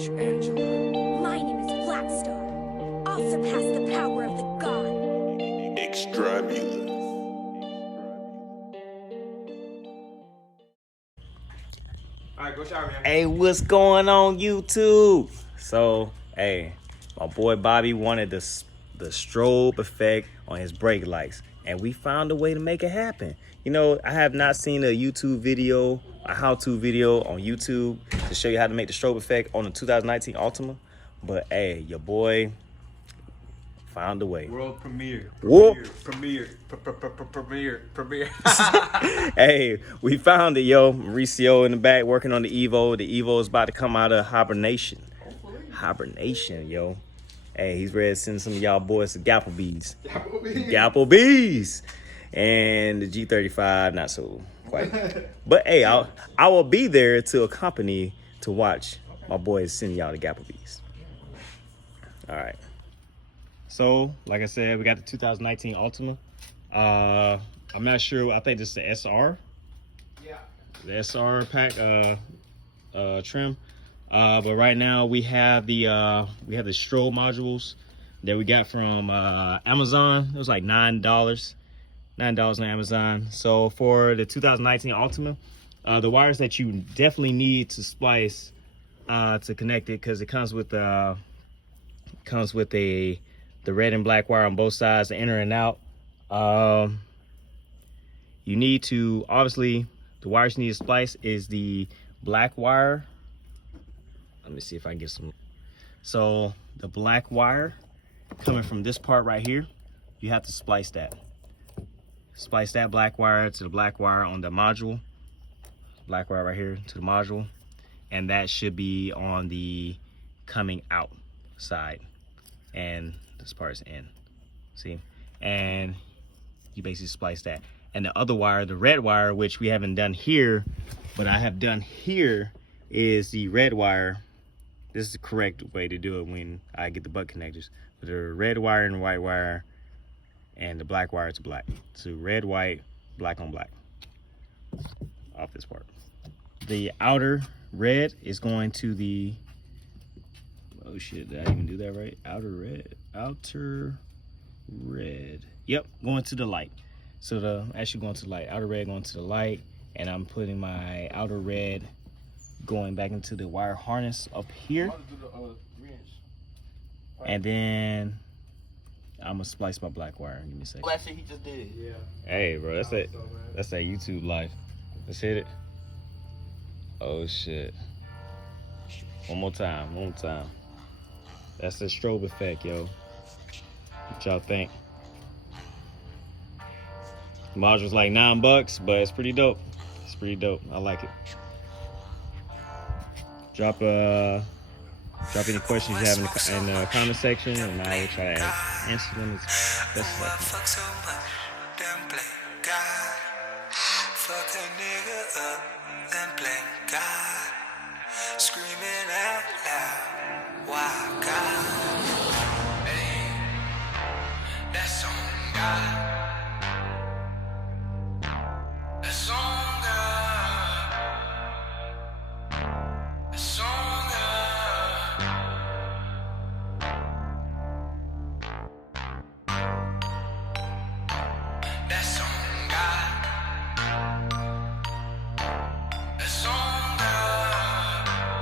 My name is Blackstar. I'll surpass the power of the god. Extremely. Alright, go shower, man. Hey, what's going on, YouTube? So, hey, my boy Bobby wanted the strobe effect on his brake lights, and we found a way to make it happen. You know, I have not seen a YouTube video, a how-to video on YouTube to show you how to make the strobe effect on the 2019 Altima, but hey, your boy found a way. World premiere. Whoa. Premiere. Hey, we found it, yo. Mauricio in the back working on the Evo. The Evo is about to come out of hibernation. Hibernation, yo. Hey, he's ready to send some of y'all boys to Gapplebees. Gapplebees. And the G35, not so quite. But hey, I will be there to accompany to watch my boys send y'all to Gapplebees. All right. So, like I said, we got the 2019 Altima. I'm not sure. I think this is the SR. Yeah. The SR pack trim. But right now we have the strobe modules that we got from Amazon. It was like $9 on Amazon. So for the 2019 Altima, the wires that you definitely need to splice to connect it, because it comes with the red and black wire on both sides, the inner and out. You need to, obviously, the wires you need to splice is the black wire. Let me see if I can get some. So the black wire coming from this part right here, you have to splice that. Splice that black wire to the black wire on the module. Black wire right here to the module. And that should be on the coming out side. And this part is in. See? And you basically splice that. And the other wire, the red wire, which we haven't done here, but I have done here, is the red wire. This is the correct way to do it when I get the butt connectors. The red wire and white wire, and the black wire to black. So red, white, black on black. Off this part. The outer red is going to the, oh shit, did I even do that right? Outer red. Yep, going to the light. So actually going to the light. Outer red going to the light, and I'm putting my outer red going back into the wire harness up here. And then I'm gonna splice my black wire. Give me a second. Last shit he just did. Yeah. Hey, bro, that's that YouTube life. Let's hit it. Oh shit. One more time. That's the strobe effect, yo. What y'all think? The module's like $9, but it's pretty dope. It's pretty dope. I like it. Drop any questions you have in the comment section, and I will try to answer them as best as I can. Fuck a nigga up, then blame God. Screaming out loud, why God? Hey, that's on God.